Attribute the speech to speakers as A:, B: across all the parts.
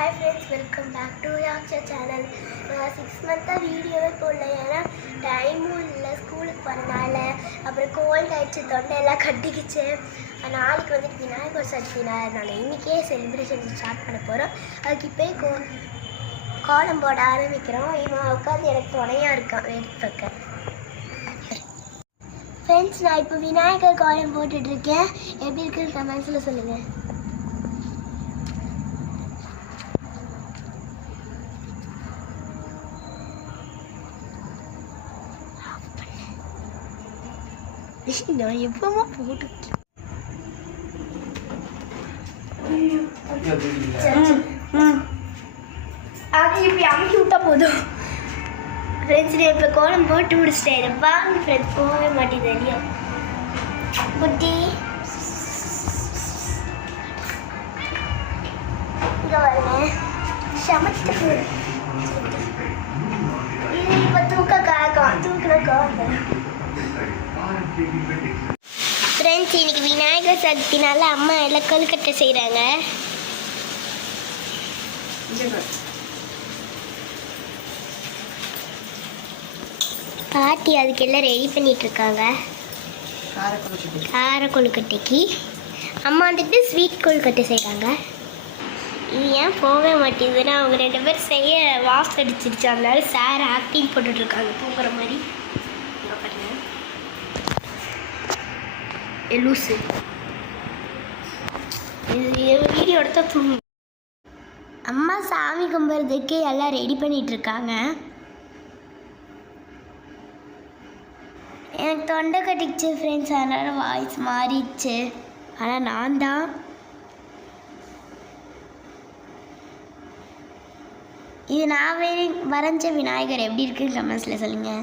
A: Hi friends welcome back to Yaksha channel நான் six மந்த்தாக வீடியோவே போடல. ஏன்னா டைமும் இல்லை ஸ்கூலுக்கு போகிறனால அப்புறம் கோல்ட் ஆகிடுச்சு தொண்டையெல்லாம் கட்டிக்கிச்சு. நாளைக்கு வந்துட்டு விநாயகர் சதுர்த்தி நான் இன்றைக்கே செலிப்ரேஷன் ஸ்டார்ட் பண்ண போகிறோம் அதுக்கு இப்போயே கோ கோலம் போட ஆரம்பிக்கிறோம். இவன் உட்காந்து எனக்கு துணையாக இருக்கான். வேடிக்கை பார்க்க. ஃப்ரெண்ட்ஸ் நான் இப்போ விநாயகர் கோலம் போட்டுட்ருக்கேன் எப்படி இருக்குன்னு கமெண்ட்ஸில் சொல்லுங்கள் நான் எப்பமா போட்டு அது இப்படி அமைக்கி விட்டா போதும். ஃப்ரெண்ட்ஸ் நான் இப்போ கோலம் போட்டு முடிச்சிட்டேன். வாங்க ஃப்ரெண்ட்ஸ் போகவே மாட்டேங்குது குட்டி. இங்கே வரேன் சமைச்சிட்டு போடு. இது இப்போ தூக்க காக்கம் தூக்கின காக்கம் ஃப்ரெண்ட்ஸ் இன்னைக்கு விநாயகர் சதுர்த்தினால அம்மா எல்லாம் கொழுக்கட்டை செய்கிறாங்க பாட்டி அதுக்கெல்லாம் ரெடி பண்ணிட்டு இருக்காங்க. கார கொழுக்கட்டைக்கு. அம்மா வந்துட்டு ஸ்வீட் கொழுக்கட்டை செய்கிறாங்க இது ஏன் போகவே மாட்டேங்குதுன்னா அவங்க ரெண்டு பேரும் செய்ய வாஸ் அடிச்சிருச்சு. அதனால சார் ஆக்டிங் போட்டுட்ருக்காங்க தூங்குற மாதிரி இங்க பாருங்க. லூசு இது வீடியோ எடுத்தா தூங்கு அம்மா சாமி கும்பிட்றதுக்கு எல்லாம் ரெடி பண்ணிட்டு இருக்காங்க எனக்கு தொண்டை கட்டிச்சு ஃப்ரெண்ட்ஸ் அதனால் வாய்ஸ் மாறிடுச்சு. ஆனால் நான் தான். இது நான் வரைஞ்ச விநாயகர் எப்படி இருக்குன்னு கமெண்ட்ஸில் சொல்லுங்கள்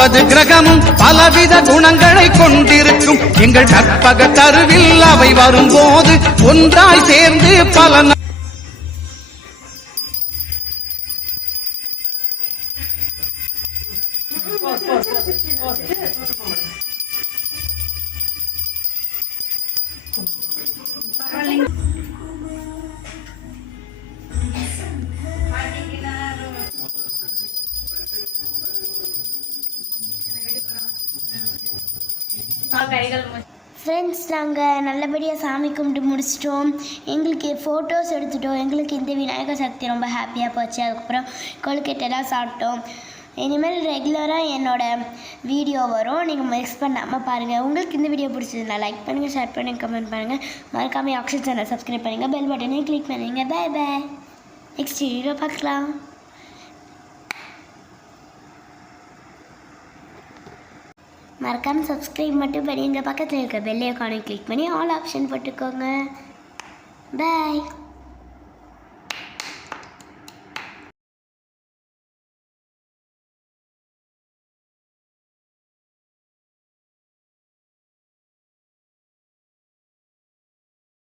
B: ஒன்பது கிரகமும் பலவித குணங்களை கொண்டிருக்கும். எங்கள் கற்பக தருவில் அவை வரும்போது ஒன்றாய் சேர்ந்து பல
A: ஃப்ரெண்ட்ஸ் நாங்கள் நல்லபடியாக சாமி கும்பிட்டு முடிச்சிட்டோம். எங்களுக்கு ஃபோட்டோஸ் எடுத்துட்டோம். எங்களுக்கு இந்த விநாயகர் சக்தி ரொம்ப ஹாப்பியாக போச்சு. அதுக்கப்புறம் கொழுக்கட்டைலாம் சாப்பிட்டோம். இனிமேல் ரெகுலராக என்னோடய வீடியோ வரும். நீங்கள் மிஸ் பண்ணாமல் பாருங்கள் உங்களுக்கு இந்த வீடியோ பிடிச்சதுனா லைக் பண்ணுங்கள் ஷேர் பண்ணுங்கள் கமெண்ட் பண்ணுங்கள் மறக்காமல் ஆக்ஷன் சேனல் சப்ஸ்கிரைப் பண்ணுங்கள் பெல் பட்டனையும் கிளிக் பண்ணுங்கள் பாய் பாய் நெக்ஸ்ட் வீடியோ பார்க்கலாம். மறக்காமல் சப்ஸ்கிரைப் மட்டும் பண்ணி இந்த பக்கத்தில் இருக்கிற பெல் ஐக்கானை கிளிக் பண்ணி ஆல் ஆப்ஷன் போட்டுக்கோங்க. பாய்